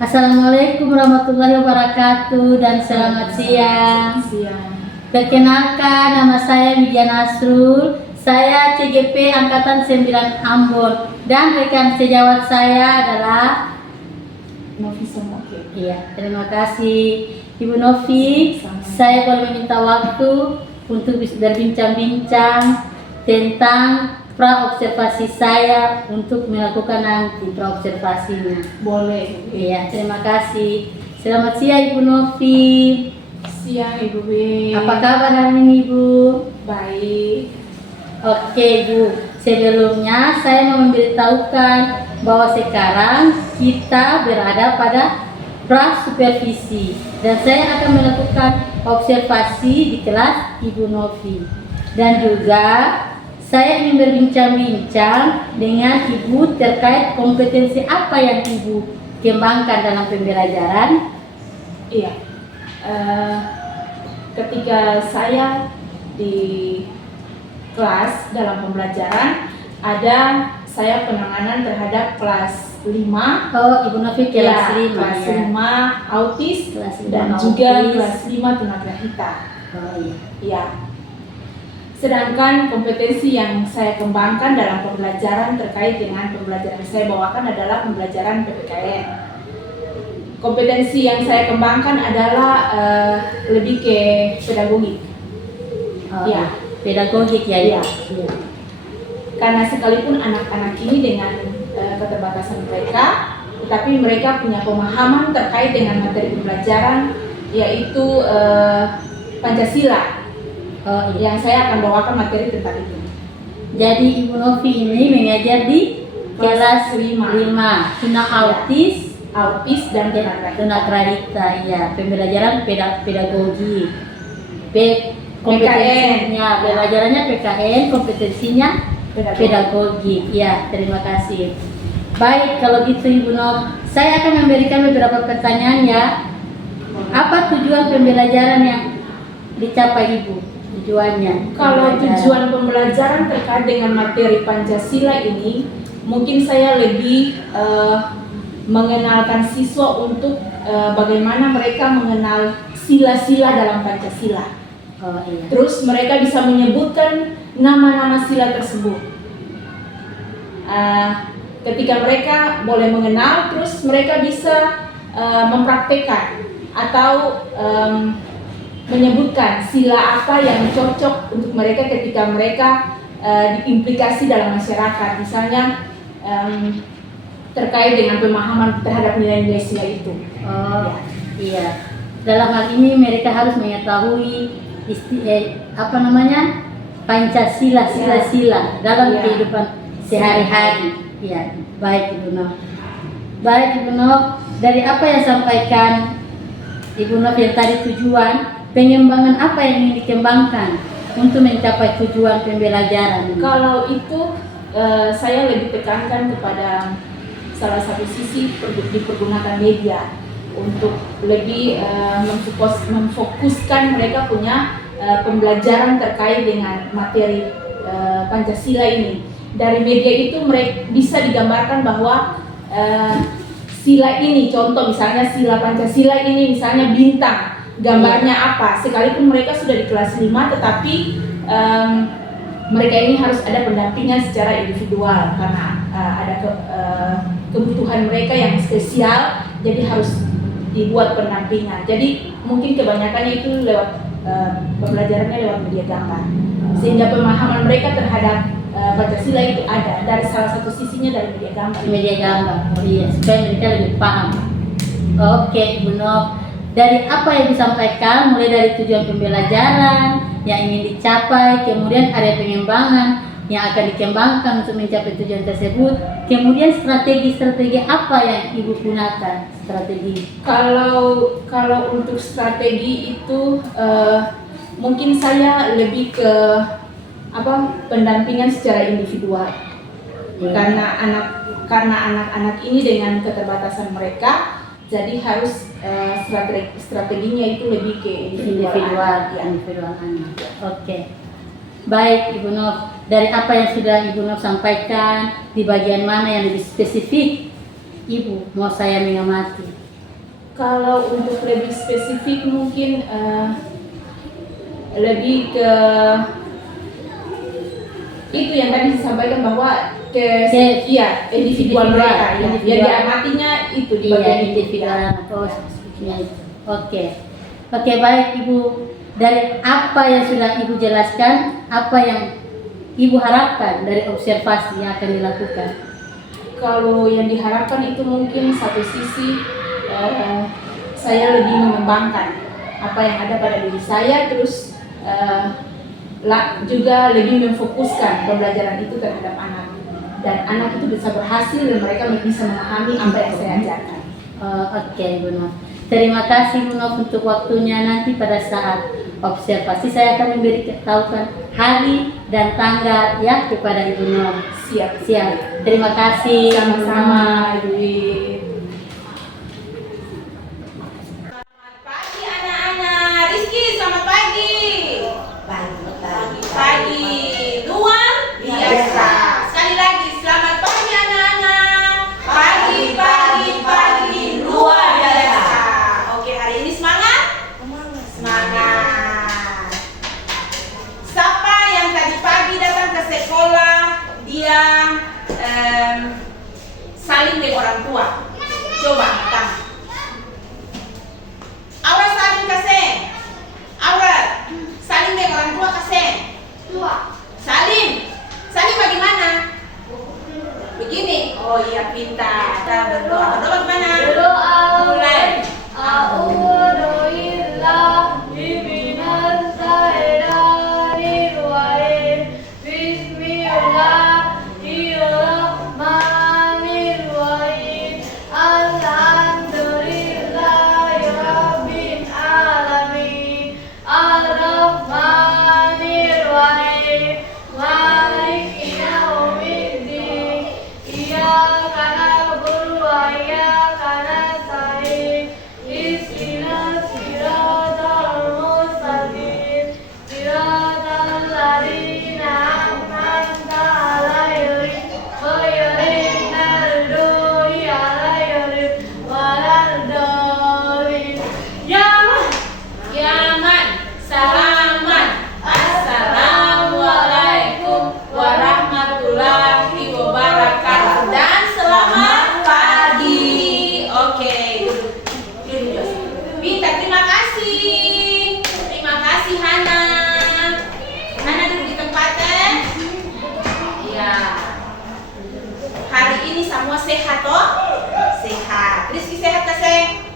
Assalamualaikum warahmatullahi wabarakatuh dan selamat siang. Perkenalkan, nama saya Widya Nasrul. Saya CGP Angkatan 9 Ambon dan rekan sejawat saya adalah Novi Somake. Iya, terima kasih Ibu Novi. Saya boleh meminta waktu untuk berbincang-bincang tentang praobservasi saya untuk melakukan nanti praobservasinya. Boleh. Iya, terima kasih. Selamat siang Ibu Novi. Siang Ibu B. Apa kabar hari ini Ibu? Baik. Oke Ibu, sebelumnya saya mau memberitahukan bahwa sekarang kita berada pada pra-supervisi dan saya akan melakukan observasi di kelas Ibu Novi. Dan juga saya ingin berbincang-bincang dengan Ibu terkait kompetensi apa yang Ibu kembangkan dalam pembelajaran. Iya. Ketika saya di kelas dalam pembelajaran, saya penanganan terhadap kelas 5. Oh, Ibu Novi kelas 5 kelas ya. 5 autis Kelas 5 dan autis. juga kelas 5 tunagrahita. Oh iya. Ya. Sedangkan kompetensi yang saya kembangkan dalam pembelajaran terkait dengan pembelajaran saya bawakan adalah pembelajaran PPKN. Kompetensi yang saya kembangkan adalah lebih ke pedagogik. Oh, Ya. Pedagogik ya. Iya. Karena sekalipun anak-anak ini dengan keterbatasan mereka, tetapi mereka punya pemahaman terkait dengan materi pembelajaran, yaitu Pancasila. Oh iya. Yang saya akan bawakan materi tentang itu. Jadi Ibu Novi ini mengajar di kelas 5 tuna autis dan tunagrahita ya, pembelajaran pedagogi. Kompetensinya pembelajarannya PKN, kompetensinya pedagogi. Ya, terima kasih. Baik, kalau gitu Ibu Nov, saya akan memberikan beberapa pertanyaan ya. Apa tujuan pembelajaran yang dicapai Ibu? Tujuannya? Kalau tujuan pembelajaran terkait dengan materi Pancasila ini, mungkin saya lebih mengenalkan siswa untuk bagaimana mereka mengenal sila-sila dalam Pancasila. Oh, iya. Terus mereka bisa menyebutkan nama-nama sila tersebut. Ketika mereka boleh mengenal, terus mereka bisa mempraktekkan atau menyebutkan sila apa yang cocok untuk mereka ketika mereka diimplikasi dalam masyarakat. Misalnya terkait dengan pemahaman terhadap nilai-nilai sila itu. Oh, iya. Dalam hal ini mereka harus mengetahui Pancasila, sila-sila dalam kehidupan sehari-hari. Ya, baik Ibu Nov. Baik Ibu Nov, dari apa yang sampaikan Ibu Nov yang tadi tujuan, pengembangan apa yang ingin dikembangkan untuk mencapai tujuan pembelajaran? Kalau itu saya lebih tekankan kepada salah satu sisi dipergunakan media untuk lebih memfokuskan mereka punya pembelajaran terkait dengan materi Pancasila ini. Dari media itu mereka bisa digambarkan bahwa sila ini, contoh misalnya sila Pancasila ini misalnya bintang, gambarnya apa. Sekalipun mereka sudah di kelas 5, tetapi mereka ini harus ada pendampingan secara individual karena ada kebutuhan mereka yang spesial, jadi harus dibuat pendampingan. Jadi mungkin kebanyakannya itu lewat pembelajarannya lewat media gambar, sehingga pemahaman mereka terhadap Pancasila itu ada dari salah satu sisinya dari media gambar. Media gambar, oh iya, supaya mereka lebih paham. Oke Ibu Nov, dari apa yang disampaikan, mulai dari tujuan pembelajaran yang ingin dicapai, kemudian area pengembangan yang akan dikembangkan untuk mencapai tujuan tersebut, kemudian strategi-strategi apa yang Ibu gunakan? Strategi. Kalau untuk strategi itu mungkin saya lebih ke pendampingan secara individual. Karena anak-anak ini dengan keterbatasan mereka, jadi harus strateginya itu lebih ke individual anak. Oke. Baik Ibu Nov, dari apa yang sudah Ibu Nov sampaikan, di bagian mana yang lebih spesifik Ibu mau saya mengamati? Kalau untuk lebih spesifik mungkin lebih ke itu yang tadi disampaikan bahwa iya individual mereka ya. Yang diamatinya itu di bagian individual. Oke. Oke, baik Ibu. Dari apa yang sudah Ibu jelaskan, apa yang Ibu harapkan dari observasi yang akan dilakukan? Kalau yang diharapkan itu mungkin satu sisi saya lebih mengembangkan apa yang ada pada diri saya, terus juga lebih memfokuskan pembelajaran itu terhadap anak, dan anak itu bisa berhasil dan mereka bisa memahami apa yang saya ajarkan. Oke, Bu Nov. Terima kasih Bu Nov untuk waktunya. Nanti pada saat observasi saya akan memberitahukan hari dan tanggal ya kepada Ibu Nov. Siap. Terima kasih. Sama-sama, Ibu. Selamat pagi anak-anak. Rizky, selamat pagi. Pagi. Luar biasa. Sekali lagi, selamat pagi anak-anak. Pagi, luar biasa. Oke, hari ini semangat? Semangat. Siapa yang tadi pagi datang ke sekolah, dia saling dengan orang tua? Coba datang. Aura saling kasih. Aura saling dengan orang tua kasih. Salim bagaimana? Begini. Oh iya, pintar. Kita berdoa. Berdoa bagaimana? Mulai. Sehat toh? Sehat. Rizky sehat tak Seng?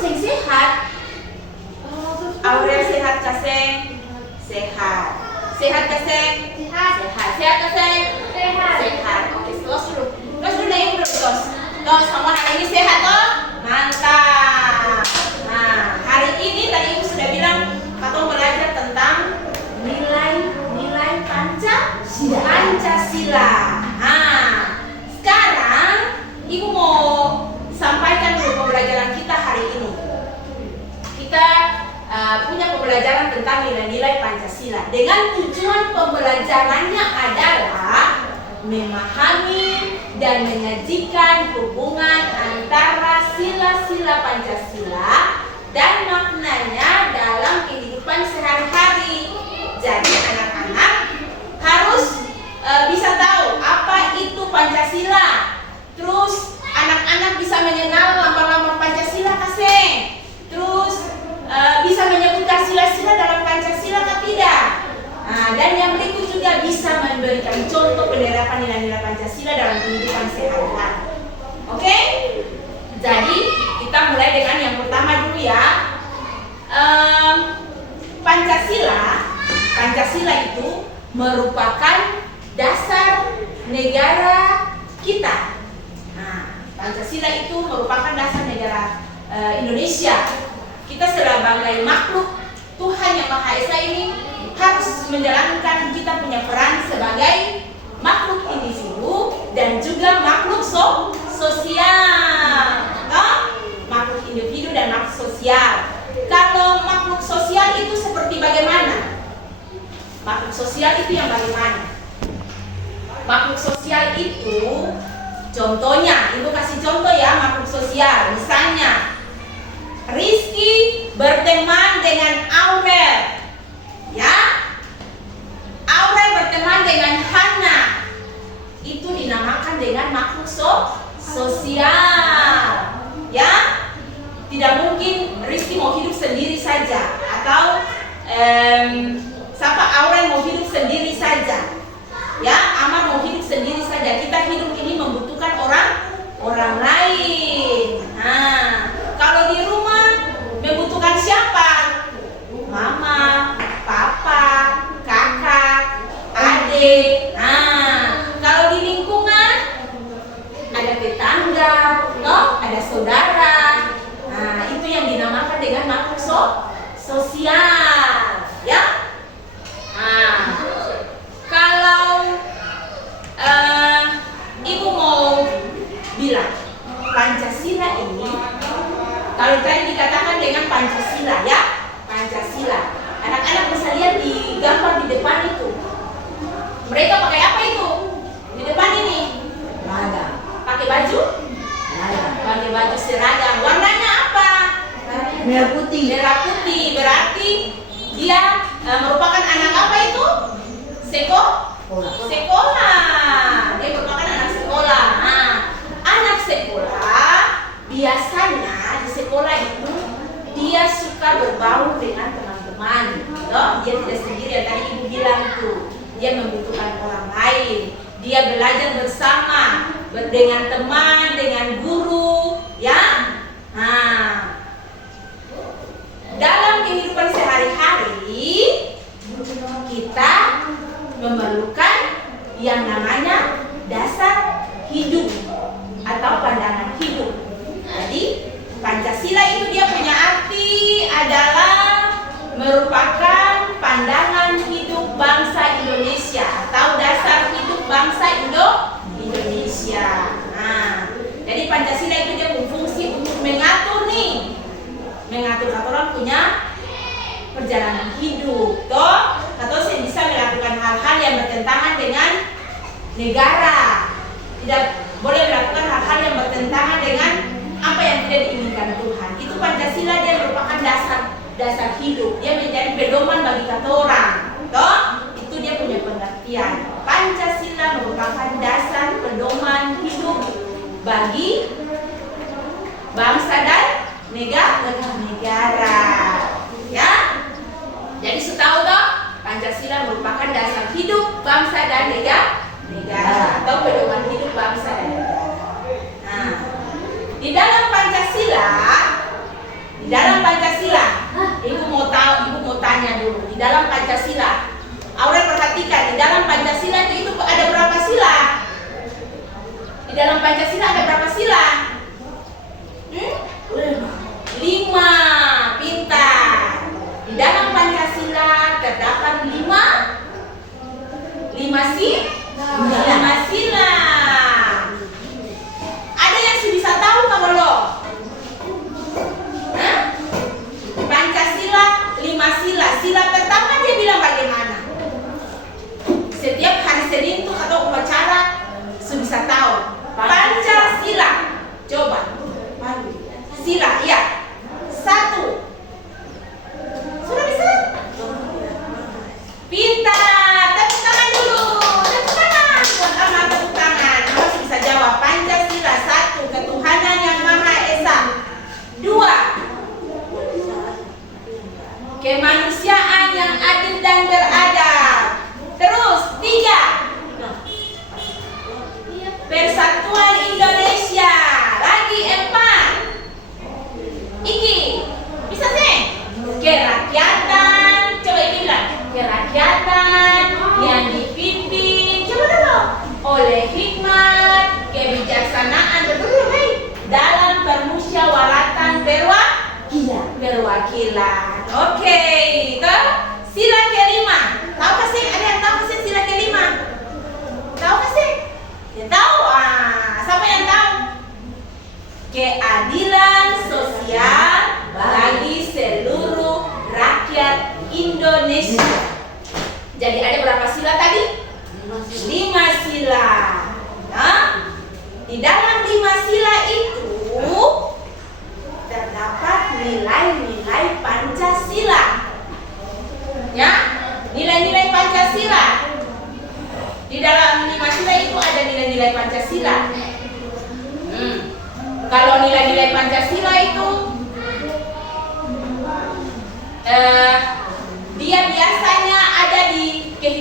Seng sehat? Aurel sehat tak Seng? Sehat. Sehat tak Seng? Sehat. Sehat tak Seng? Sehat. Oke, terus dulu. Terus dulu naik dulu terus. Terus kamu hari ini sehat toh? Mantap. Nah, hari ini tadi Ibu sudah bilang Patong belajar tentang nilai Pancasila. Nah, sekarang Ibu mau sampaikan dulu pembelajaran kita hari ini. Kita punya pembelajaran tentang nilai-nilai Pancasila. Dengan tujuan pembelajarannya adalah memahami dan menyajikan hubungan antara sila-sila Pancasila dan maknanya dalam kehidupan sehari-hari. Jadi anak-anak harus bisa tahu apa itu Pancasila. Terus anak-anak bisa mengenal lambang-lambang Pancasila kasih. Terus bisa menyebutkan sila-sila dalam Pancasila atau tidak. Nah, dan yang berikut juga bisa memberikan contoh penerapan nilai-nilai Pancasila dalam kehidupan sehari-hari. Oke? Jadi kita mulai dengan yang pertama dulu ya. Pancasila itu merupakan dasar negara kita. Nah, Pancasila itu merupakan dasar negara Indonesia. Kita sebagai makhluk Tuhan Yang Maha Esa ini harus menjalankan kita punya peran sebagai makhluk individu dan juga makhluk sosial. Makhluk individu dan makhluk sosial. Kalau makhluk sosial itu seperti bagaimana? Makhluk sosial itu yang bagaimana? Makhluk sosial itu Contohnya, ibu kasih contoh ya makhluk sosial. Misalnya, Rizky berteman dengan Aurel, ya. Aurel berteman dengan Hana. Itu dinamakan dengan makhluk sosial, ya. Tidak mungkin Rizky mau hidup sendiri saja, atau Aurel mau hidup sendiri saja, ya. Amar mau hidup sendiri saja. Kita hidup ini membutuhkan orang lain. Nah, kalau di rumah membutuhkan siapa? Mama, papa, kakak, adik. Nah, kalau di lingkungan ada tetangga, ada saudara. Nah, itu yang dinamakan dengan makhluk sosial, ya. Nah, kalau ibu mau bilang Pancasila ini, kalau tadi dikatakan dengan Pancasila, ya, Pancasila. Anak-anak bisa lihat di gambar di depan itu. Mereka pakai apa itu? Di depan ini. Pakai baju? Pakai baju seragam. Warnanya apa? Merah putih. Merah putih. Berarti dia merupakan anak apa itu? Sekolah. Dia merupakan anak sekolah. Nah, anak sekolah biasanya di sekolah itu dia suka berbaur dengan teman-teman. Dia tidak sendirian. Tadi ibu bilang tuh, dia membutuhkan orang lain. Dia belajar bersama dengan teman, dengan guru, ya. Nah, dalam kehidupan sehari-hari kita memerlukan yang namanya dasar hidup atau pandangan hidup. Jadi Pancasila itu dia punya arti adalah merupakan pandangan hidup bangsa Indonesia atau dasar hidup bangsa Indonesia. Nah, jadi Pancasila itu dia berfungsi untuk mengatur orang punya perjalanan hidup, atau saya bisa melakukan hal-hal yang bertentangan dengan negara. Tidak boleh melakukan hal-hal yang bertentangan dengan apa yang tidak diinginkan Tuhan. Itu Pancasila dia merupakan dasar hidup. Dia menjadi pedoman bagi kata orang. Itu dia punya pengertian. Pancasila merupakan dasar pedoman hidup bagi bangsa dan negara. Ya. Jadi setahu Pancasila merupakan dasar hidup bangsa dan negara atau pedoman hidup bangsa dan negara. Nah, di dalam Pancasila, ibu mau tanya dulu. Di dalam Pancasila, Aurel perhatikan, di dalam Pancasila itu ada berapa sila? Di dalam Pancasila ada berapa sila? 5. Pintar. Di dalam Pancasila terdapat 5 sila. Ada yang bisa tahu nggak belum? Pancasila 5 sila. Sila pertama dia bilang bagaimana? Setiap hari Senin tuh atau upacara bisa tahu. Pancasila. Coba. Sila, ya. 1. Sudah bisa? Pintar. Tepuk tangan dulu. Tepuk tangan. Buat anak tepuk tangan.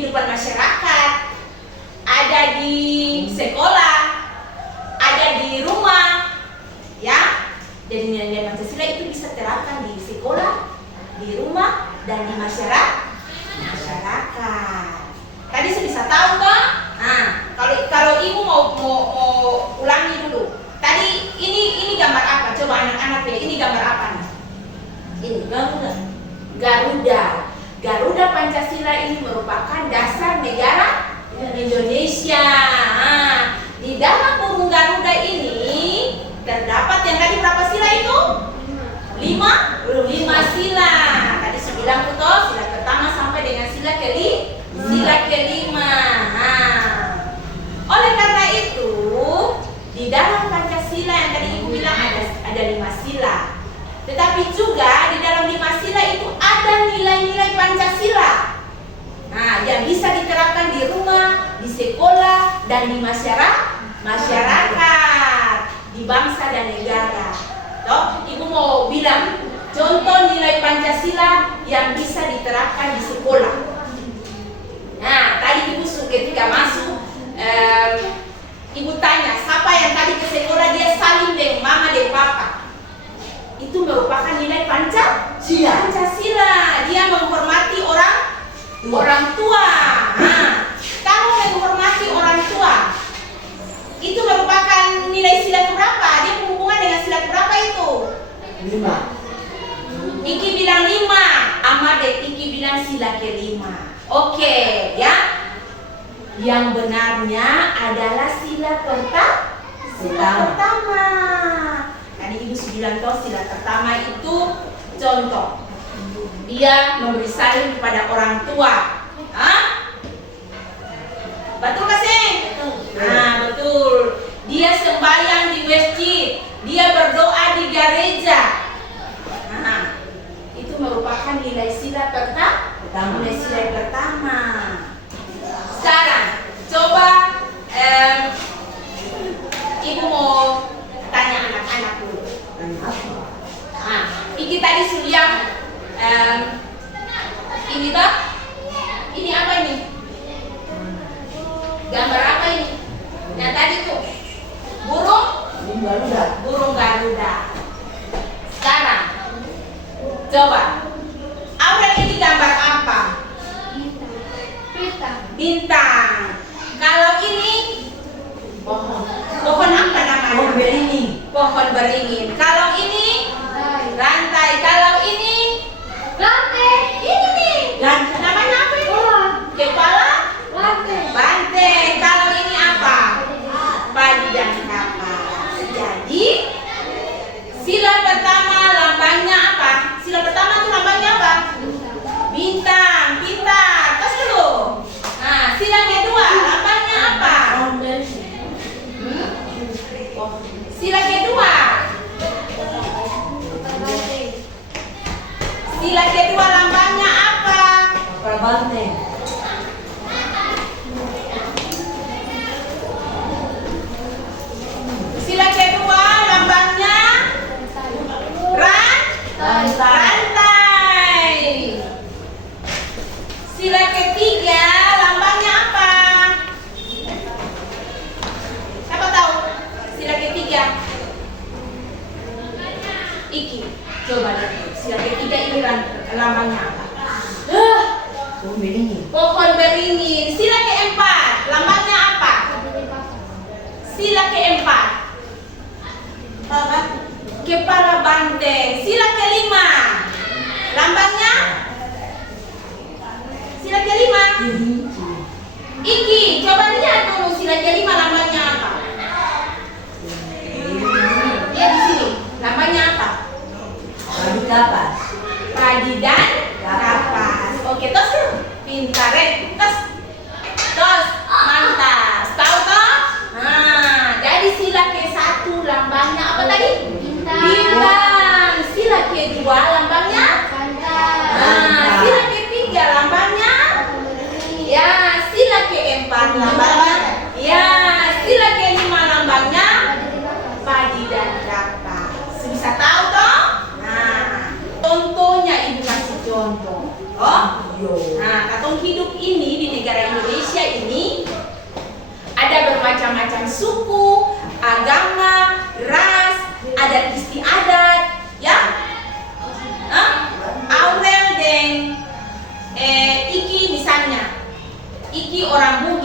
kehidupan masyarakat, ada di sekolah, ada di rumah, ya. Jadi nilai-nilai Pancasila itu bisa terapkan di sekolah, di rumah, dan di masyarakat. Tadi saya bisa tahu toh? Nah, kalau ibu mau ulangi dulu. Tadi ini gambar apa? Coba anak-anak ya, ini gambar apa nih? Ini Garuda. Garuda Pancasila ini merupakan dasar negara Indonesia. Nah, di dalam burung Garuda ini terdapat yang tadi berapa sila itu? 5 sila. Tadi saya bilang betul, sila pertama sampai dengan sila kelima. Nah, oleh karena itu di dalam Pancasila yang tadi ibu bilang ada 5 sila. Tetapi juga di dalam 5 sila itu ada nilai-nilai Pancasila. Nah, yang bisa diterapkan di rumah, di sekolah, dan di masyarakat, di bangsa dan negara. Toh, ibu mau bilang contoh nilai Pancasila yang bisa diterapkan di sekolah. Nah, tadi ibu ketika masuk, ibu tanya siapa yang tadi ke sekolah dia saling dengan mama dan papa. Itu merupakan nilai Pancasila. Dia menghormati orang tua. Nah, kalau menghormati orang tua itu merupakan nilai sila keberapa? Dia berhubungan dengan sila keberapa itu? 5. Iki bilang 5, Ama dan Iki bilang sila kelima. Oke, ya. Yang benarnya adalah sila pertama. Tadi ibu bilang toh sila pertama itu contoh. Dia memberi saling kepada orang tua. Hah? Betul gak sih? Nah, betul. Dia sembahyang di masjid, dia berdoa di gereja. Nah, itu merupakan nilai sila pertama. Nilai sila pertama. Sekarang, coba ibu mau tanya anak-anak dulu. Nah, Iki tadi sudah ini toh? Ini apa ini? Gambar apa ini? Yang tadi tuh burung Garuda. Sekarang coba Aurel, ini gambar apa? Bintang. Kalau ini pohon apa namanya? Pohon beringin. Kalau ini rantai. Kalau ini ini nih. Namanya apa ini? Kepala banteng. Kalau ini apa? Padi dan kapas. Jadi sila pertama lambangnya apa? Sila pertama itu lambangnya apa? Bintang. Pintar. Terus dulu. Nah, sila kedua lambangnya apa? Sila kedua. Sila kedua lambangnya apa? Sila kedua lambangnya rantai. Sila ketiga lambangnya apa? Siapa tahu? Sila ketiga. Iki. Coba lihat. Sila ketiga ini lambangnya apa? Pohon beringin. Sila keempat lambangnya apa? Sila keempat kepala banteng. Sila kelima lambangnya? Sila kelima Iki, coba lihat dulu sila kelima lambangnya apa? Dia di sini lambangnya apa? Padi dan kapas. Oke, terus pintar terus mantap. Tahu toh? Nah, jadi sila ke-1 lambangnya apa tadi? Bintang. Sila kedua lambangnya? Nah, sila ketiga lambangnya? Ya, sila keempat lambangnya? Ya, sila kelima lambangnya? Padi dan kapas. Bisa tahu toh? Nah, contohnya ibu kasih contoh. Oh, nah, katong hidup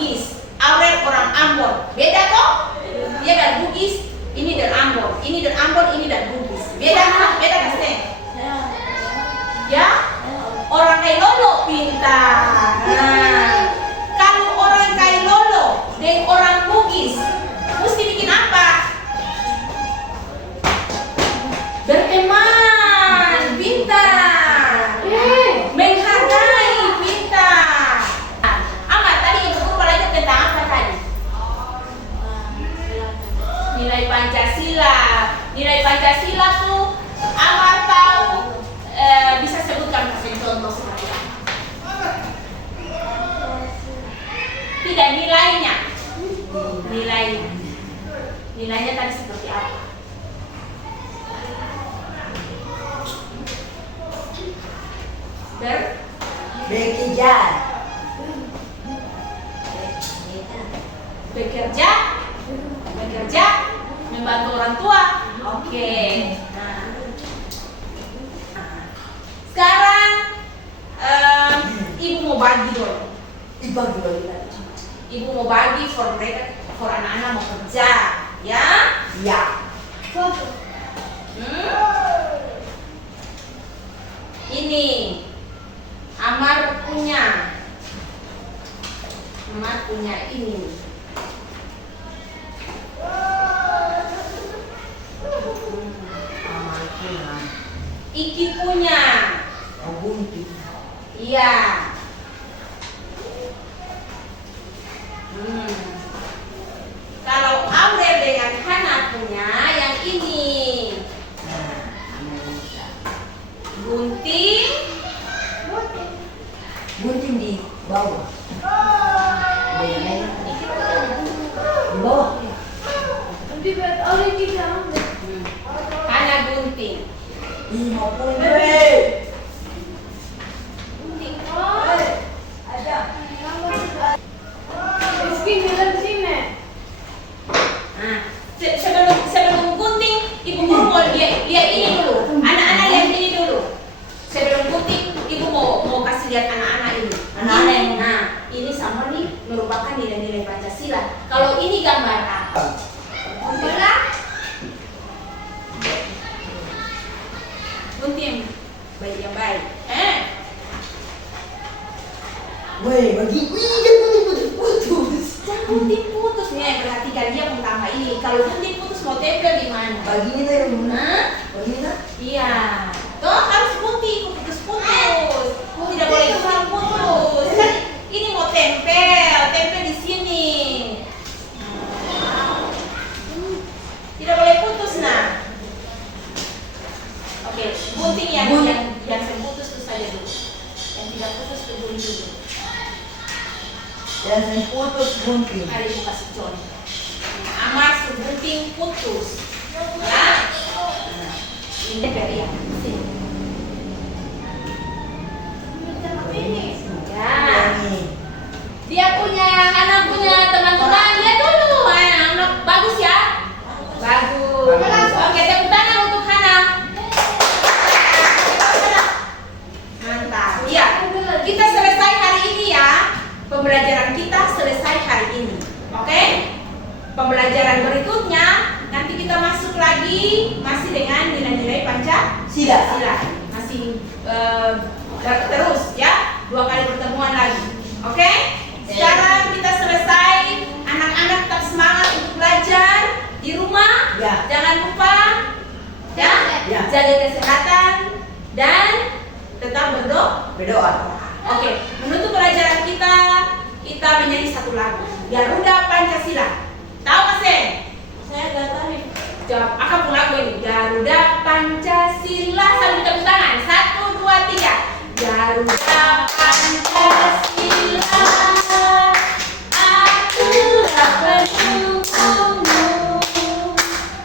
Bugis, Aurel orang Ambon. Beda toh? Dia dan Bugis, ini dan Ambon, ini dan Ambon, ini dan Bugis. Beda kan? Beda kan, Seng? Ya? Orang Kailolo pintar. Nah, kalau orang Kailolo dan orang Bugis mesti bikin apa? Berteman, pintar. Menghargai, pintar. Amat tadi ibu guru belajar tentang apa tadi? Nilai Pancasila. Nilai Pancasila tuh Amat tahu bisa sebutkan kasih contoh seperti apa? Tidak, nilainya. Nilainya tadi seperti apa? Bekerja, membantu orang tua. Oke. Nah, sekarang ibu mau bagi dulu. Ibu mau bagi for mereka, for anak-anak mau kerja, ya? Ya. Ini Amar punya ini. Iki punya. Iya. Kalau Aurel dengan Hana punya yang ini. Gunting di bawah. Di bawah. Hana gunting. Ih, mau pun Nah, sebelum gunting, ibu guru mau lihat ini dulu. Anak-anak lihat ini dulu. Sebelum gunting, ibu mau kasih lihat anak-anak ini. Nah, ini sama nih merupakan nilai-nilai Pancasila. Kalau ini gambar apa? Gunting, baik yang baik. Woi, jangan putus. Jangan gunting putus nih. Perhatikan dia mau tambah ini. Kalau gunting putus mau tempel di mana? Baginya tuh yang mana? Hah? Baginya? Iya. Tuh harus gunting, putus-putus. Tidak boleh putus. Kan ini mau tempel di sini. Tidak boleh putus, nah. Oke, gunting yang putus itu saja dulu. Yang tidak putus itu dulu. Yang putus gunting. Mari ibu kasih contoh. Amar gunting putus. Nah, ini dari yang sini. Ya. Dia punya, anak punya teman-teman. Lihat dulu, anak bagus ya. Bagus. Oke, tepuk tangan untuk Hana. Mantap. Iya, kita selesai hari ini ya. Pembelajaran kita selesai hari ini. Oke? Pembelajaran berikutnya nanti kita masuk lagi masih dengan nilai-nilai Pancasila. Masih terus ya. 2 kali pertemuan lagi. Oke? Sekarang kita selesai. Anak-anak tetap semangat untuk belajar di rumah. Ya. Jangan lupa ya, jaga kesehatan dan tetap Berdoa. Oke, menutup pelajaran kita menyanyi satu lagu, Garuda Pancasila. Tahu nggak, Sen? Saya nggak tahu. Jawab, akan pun lagu ini. Garuda Pancasila, sambil tepuk tangan. 1, 2, 3. Garuda Pancasila, akulah pendukungmu.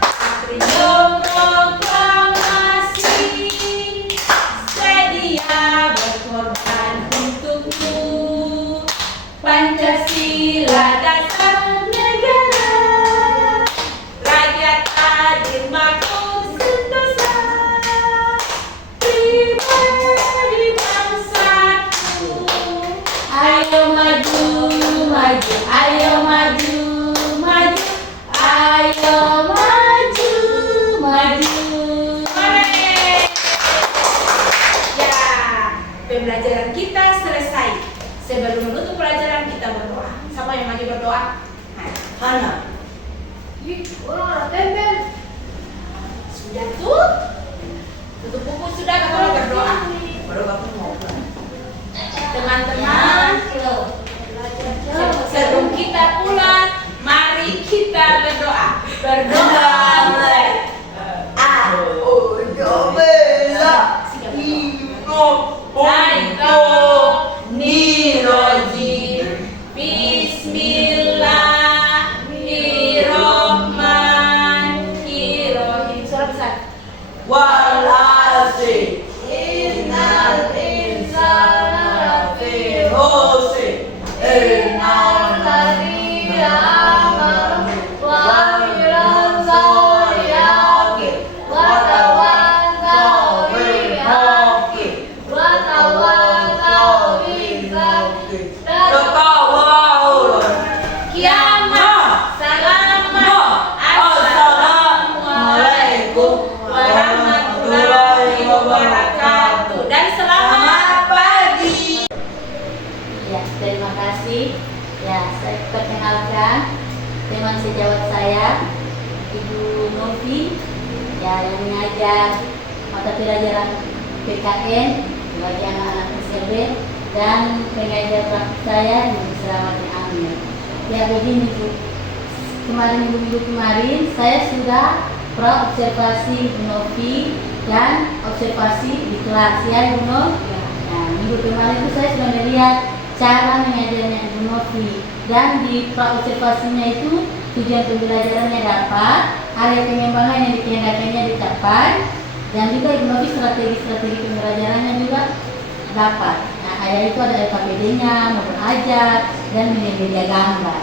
Patriot proklamasi, sedia berkorban untukmu. Pancasila dasar negara, rakyat adil makmur sentosa, pribadi bangsaku, berdoa. Hana. Orang tembel. Sudah tuh. Tutup buku sudah, kalau berdoa. Baru aku mau pulang. Teman-teman, sebelum kita pulang, mari kita berdoa. Berdoa mulai. Bismillahirrahmanirrahim. Surah besar. Walasi innal insana lafi khusr innal ladzina amanu wa amilus solihati wa tawassaw bil haqqi wa tawassaw bis sabri. Kiamat. Selamat. Assalamualaikum warahmatullahi wabarakatuh. Dan selamat pagi. Ya, terima kasih. Ya, saya perkenalkan teman sejawat saya, Ibu Novi, ya, yang mengajar mata pelajaran PKN bagi anak-anak SLB, dan pengajar praktik saya Ibu Selamat Amir. Ya, begini Bu, minggu kemarin saya sudah observasi Ibu Novi dan observasi di kelas, ya Ibu Novi. Nah, minggu kemarin itu saya sudah melihat cara mengajarnya Ibu Novi, dan di observasinya itu tujuan pembelajarannya dapat, area pengembangan yang dikehendakinya dicapai, dan juga Ibu Novi strategi pembelajarannya juga dapat. Nah, itu ada LKPD-nya, mau belajar, dan media gambar.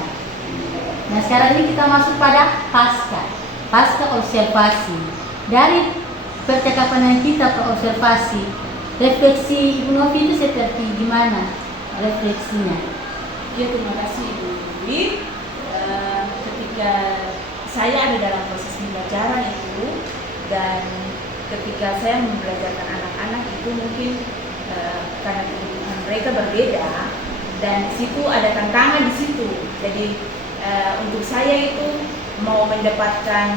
Nah, sekarang ini kita masuk pada pasca observasi. Dari percakapan yang kita observasi, refleksi Ibu Novi itu seperti gimana refleksinya? Ya, terima kasih Ibu Dwi. Ketika saya ada dalam proses pembelajaran itu, dan ketika saya membelajarkan anak-anak itu mungkin karena kebutuhan mereka berbeda, dan di situ ada tantangan di situ. Jadi untuk saya itu mau mendapatkan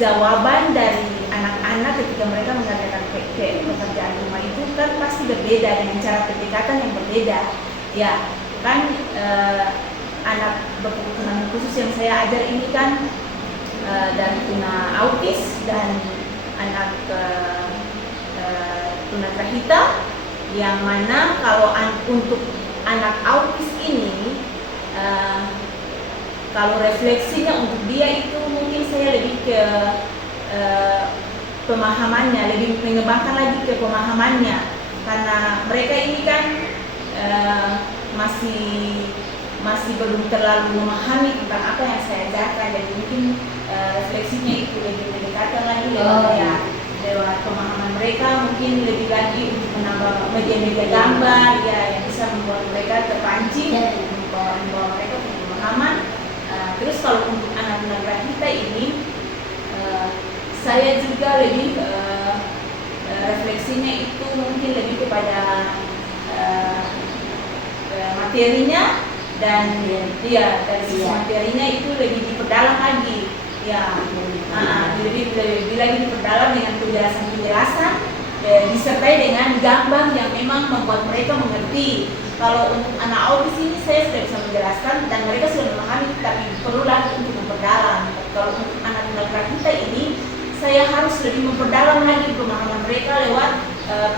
jawaban dari anak-anak ketika mereka mengerjakan pekerjaan rumah itu kan pasti berbeda dengan cara pendekatan yang berbeda. Ya, kan anak berkebutuhan khusus yang saya ajar ini kan dari tuna autis dan anak tunagrahita, yang mana kalau untuk anak autis ini kalau refleksinya untuk dia itu mungkin saya lebih ke pemahamannya, lebih mengembangkan lagi ke pemahamannya, karena mereka ini kan masih belum terlalu memahami tentang apa yang saya ajarkan, jadi mungkin refleksinya itu lebih mendekatkan lagi lewat pemahaman mereka, mungkin lebih lagi untuk menambah media-media gambar ya yang bisa membuat mereka terpancing, membawa mereka ke pemahaman. Terus kalau untuk anak tunagrahita ini, saya juga lebih refleksinya itu mungkin lebih kepada materinya, dan dia dari sisi materinya itu lebih diperdalam lagi, ya, lebih lagi diperdalam dengan penjelasan disertai dengan gambar yang memang membuat mereka mengerti. Kalau untuk anak autis ini saya sudah bisa menjelaskan dan mereka sudah memahami, tapi perlu lagi untuk memperdalam. Kalau untuk anak tunagrahita ini, saya harus lebih memperdalam lagi pemahaman mereka lewat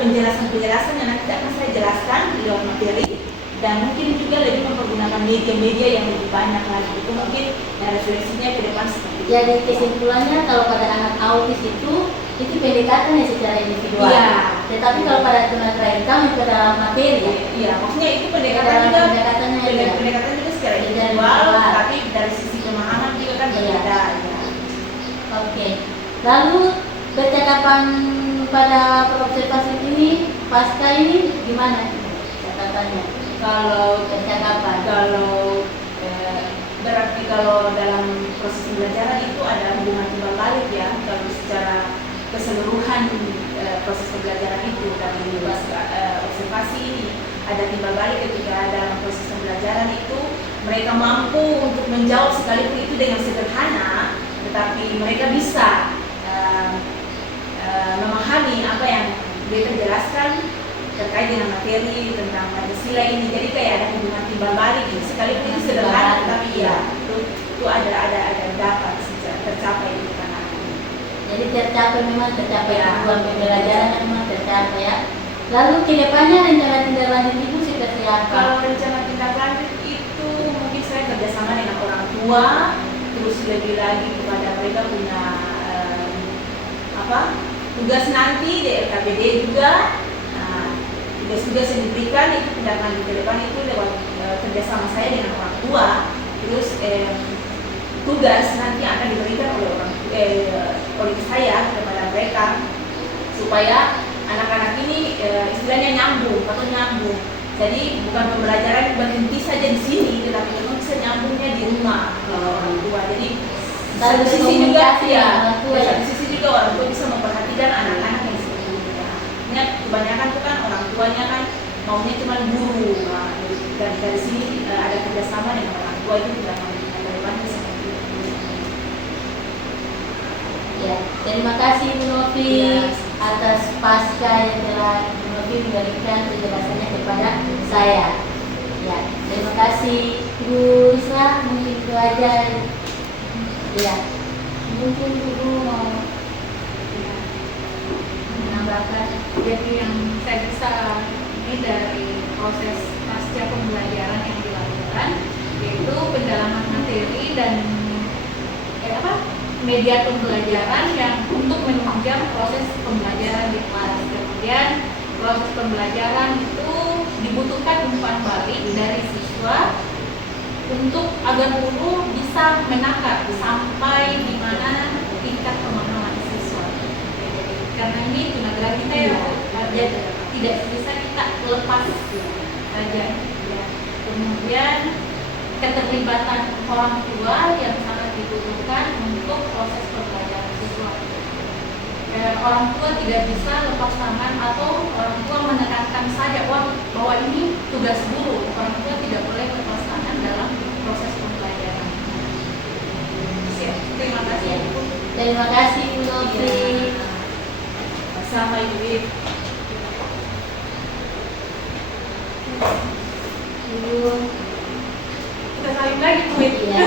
penjelasan-penjelasan yang nanti akan saya jelaskan di dalam materi, dan mungkin juga lebih mempergunakan media-media yang lebih banyak lagi. Itu mungkin refleksinya ke depan seperti itu. Jadi kesimpulannya, kalau pada anak autis itu pendekatannya secara individual. Iya. Tetapi kalau pada tunagrahita memperdalam materi. Iya, maksudnya itu pendekatan juga secara individual, individual. tapi dari sisi pemahaman juga kan berbeda. Ya. Oke. Lalu percakapan pada observasi ini, pasca ini gimana catatannya? Kalau percakapan, Berarti kalau dalam proses pembelajaran itu ada hubungan timbal balik ya. Kalau secara keseluruhan proses pembelajaran itu dari observasi ini ada timbal balik ketika dalam proses pembelajaran itu mereka mampu untuk menjawab sekalipun itu dengan sederhana, tetapi mereka bisa memahami apa yang mereka jelaskan terkait dengan materi tentang Pancasila ini. Jadi kayak ada hubungan timbal balik gitu. Sekalipun itu sederhana, tapi ya itu ada dapat tercapai di tanah. Jadi memang tercapai Ya. tujuan pembelajaran memang tercapai ya. Lalu kedepannya rencana tindak lanjut Ibu seperti apa? Kalau rencana tindak lanjut itu mungkin saya kerjasama dengan orang tua, terus lebih lagi kepada mereka punya tugas nanti di LKPD juga. Nah, tugas-tugas yang diberikan itu tindak lanjut ke depan itu lewat kerjasama saya dengan orang tua. Terus tugas nanti akan diberikan oleh saya kepada mereka supaya anak-anak ini istilahnya nyambung. Jadi bukan pembelajaran berhenti saja di sini, tetapi memang bisa nyambungnya di rumah orang tua. Jadi satu sisi juga satu sisi juga orang tua bisa memperhatikan anak-anak yang seperti ini. Ya, kebanyakan itu kan orang tuanya kan maunya cuma guru. Nah, dari sini ada kerjasama dengan orang tua itu tidak ke depannya seperti itu. Ya, terima kasih Bu Novi atas pasca yang telah Bu Novi memberikan penjelasannya kepada saya. Ya, terima kasih Bu Risma, mungkin itu aja. Ya, Mungkin Ibu mau menambahkan. Jadi yang saya bisa ini dari proses pasca pembelajaran yang dilakukan, yaitu pendalaman materi dan media pembelajaran yang untuk menunjang proses pembelajaran di kelas. Kemudian proses pembelajaran itu dibutuhkan umpan balik dari siswa untuk agar guru bisa menangkap sampai di mana tingkat pemahaman siswa. Karena ini tunagrah kita ya, tidak bisa kita lepas saja. Ya. Kemudian keterlibatan orang tua yang sangat dibutuhkan untuk proses pembelajaran siswa. Orang tua tidak bisa lepas tangan atau orang tua menekankan saja bahwa ini tugas guru. Orang tua tidak boleh lepas tangan dalam proses pembelajaran. Siap. Terima kasih. terima kasih Bu Novi. Sama Ibu. Ibu. Kita saling lagi Bu. Iya.